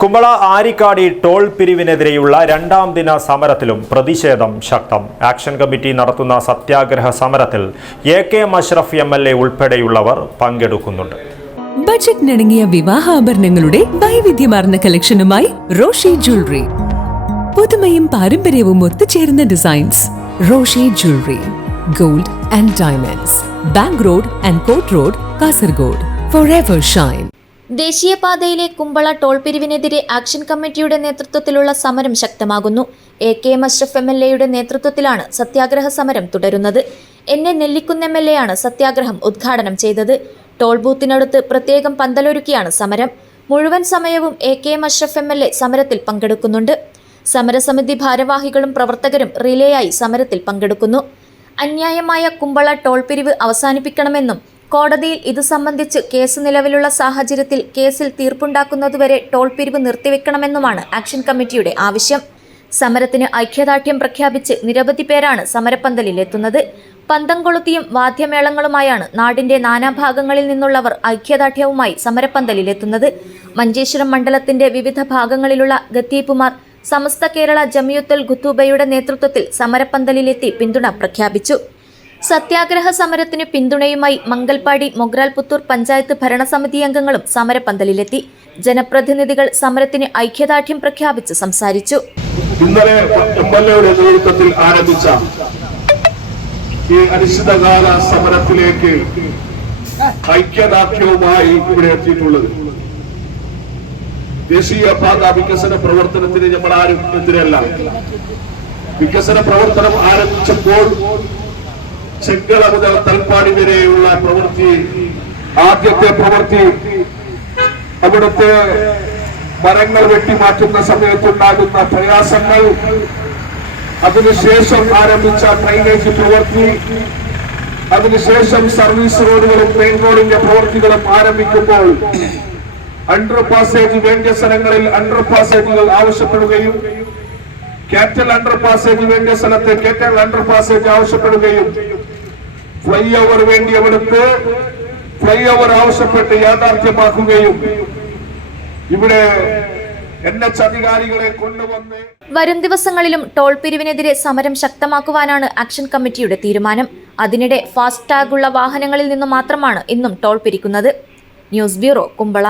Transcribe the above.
Kumbla Arikkady toll പിരിവിനെതിരെയുള്ള രണ്ടാം ദിന സമരത്തിലും പ്രതിഷേധം ശക്തം. ആക്ഷൻ കമ്മിറ്റി നടത്തുന്ന സത്യാഗ്രഹ സമരത്തിൽ AK അഷ്റഫ് MLA ഉൾപ്പെടെയുള്ളവർ പങ്കെടുക്കുന്നുണ്ട്. ബജറ്റിനിണങ്ങിയ വിവാഹാഭരണങ്ങളുടെ വൈവിധ്യമാർന്ന കളക്ഷനുമായി റോഷി ജ്വല്ലറി. പുതുമയും പാരമ്പര്യവും ഒത്തുചേരുന്ന designs. Roshi jewellery, gold and diamonds, bank road and court road, Kasaragod. Forever shine. ദേശീയപാതയിലെ കുമ്പള ടോൾ പിരിവിനെതിരെ ആക്ഷൻ കമ്മിറ്റിയുടെ നേതൃത്വത്തിലുള്ള സമരം ശക്തമാകുന്നു. AK അഷ്റഫ് MLAയുടെ നേതൃത്വത്തിലാണ് സത്യാഗ്രഹ സമരം തുടരുന്നത്. NA നെല്ലിക്കുന്ന് MLA ആണ് സത്യാഗ്രഹം ഉദ്ഘാടനം ചെയ്തത്. ടോൾ ബൂത്തിനടുത്ത് പ്രത്യേകം പന്തലൊരുക്കിയാണ് സമരം. മുഴുവൻ സമയവും AK അഷ്റഫ് MLA സമരത്തിൽ പങ്കെടുക്കുന്നുണ്ട്. സമരസമിതി ഭാരവാഹികളും പ്രവർത്തകരും റിലേയായി സമരത്തിൽ പങ്കെടുക്കുന്നു. അന്യായമായ കുമ്പള ടോൾ പിരിവ് അവസാനിപ്പിക്കണമെന്നും കോടതിയിൽ ഇത് സംബന്ധിച്ച് കേസ് നിലവിലുള്ള സാഹചര്യത്തിൽ കേസിൽ തീർപ്പുണ്ടാക്കുന്നതുവരെ ടോൾ പിരിവ് നിർത്തിവെക്കണമെന്നുമാണ് ആക്ഷൻ കമ്മിറ്റിയുടെ ആവശ്യം. സമരത്തിന് ഐക്യദാർഢ്യം പ്രഖ്യാപിച്ച് നിരവധി പേരാണ് സമരപ്പന്തലിലെത്തുന്നത്. പന്തം കൊളുത്തിയും വാദ്യമേളങ്ങളുമായാണ് നാടിന്റെ നാനാഭാഗങ്ങളിൽ നിന്നുള്ളവർ ഐക്യദാർഢ്യവുമായി സമരപ്പന്തലിലെത്തുന്നത്. മഞ്ചേശ്വരം മണ്ഡലത്തിന്റെ വിവിധ ഭാഗങ്ങളിലുള്ള ഖത്തീബുമാർ സമസ്ത കേരള ജമിയത്തുൽ ഖുതൂബയുടെ നേതൃത്വത്തിൽ സമരപ്പന്തലിലെത്തി പിന്തുണ പ്രഖ്യാപിച്ചു. സത്യാഗ്രഹ സമരത്തിന് പിന്തുണയുമായി മംഗൽപാടി മൊഗ്രാൽപുത്തൂർ പഞ്ചായത്ത് ഭരണസമിതി അംഗങ്ങളും സമരപ്പന്തലിലെത്തി. ജനപ്രതിനിധികൾ സമരത്തിന് ഐക്യദാർഢ്യം പ്രഖ്യാപിച്ച് സംസാരിച്ചു. ഇന്നലെ MLAയുടെ നേതൃത്വത്തിൽ ആരംഭിച്ച ഈ അനിശ്ചിതകാല സമരത്തിലേക്ക് ഐക്യദാർഢ്യവുമായി ഇവിടെ എത്തിയിട്ടുള്ളത്. ദേശീയപാത വികസന പ്രവർത്തനത്തിന് നമ്മൾ ആരും എതിരല്ല. വികസന പ്രവർത്തനം ആരംഭിച്ചപ്പോൾ ചെങ്കള മുതൽ തൽപ്പാടി വരെയുള്ള പ്രവൃത്തി, ആദ്യത്തെ പ്രവൃത്തി അവിടുത്തെ മരങ്ങൾ വെട്ടിമാറ്റുന്ന സമയത്തുണ്ടാകുന്ന പ്രയാസങ്ങൾ, അതിനുശേഷം ആരംഭിച്ച ഡ്രൈനേജ് പ്രവൃത്തി, അതിനുശേഷം സർവീസ് റോഡുകളും മെയിൻ റോഡിന്റെ പ്രവൃത്തികളും ആരംഭിക്കുമ്പോൾ അണ്ടർ പാസേജ് വേണ്ട സ്ഥലങ്ങളിൽ അണ്ടർ പാസേജുകൾ ആവശ്യപ്പെടുകയും ക്യാപിറ്റൽ അണ്ടർ പാസേജ് വേണ്ട സ്ഥലത്ത് ക്യാപിറ്റൽ അണ്ടർ പാസേജ് ആവശ്യപ്പെടുകയും ഫ്ലൈ ഓവർ വേണ്ടിയവിടുത്ത് ഫ്ലൈ ഓവർ ആവശ്യപ്പെട്ട് യാഥാർത്ഥ്യമാക്കുകയും ഇവിടെ NH അധികാരികളെ കൊണ്ടുവന്ന് വരും ദിവസങ്ങളിലും ടോൾ പിരിവിനെതിരെ സമരം ശക്തമാക്കുവാനാണ് ആക്ഷൻ കമ്മിറ്റിയുടെ തീരുമാനം. അതിനിടെ ഫാസ്റ്റ് ടാഗുള്ള വാഹനങ്ങളിൽ നിന്നു മാത്രമാണ് ഇന്നും ടോൾ പിരിക്കുന്നത്. News bureau, Kumbla.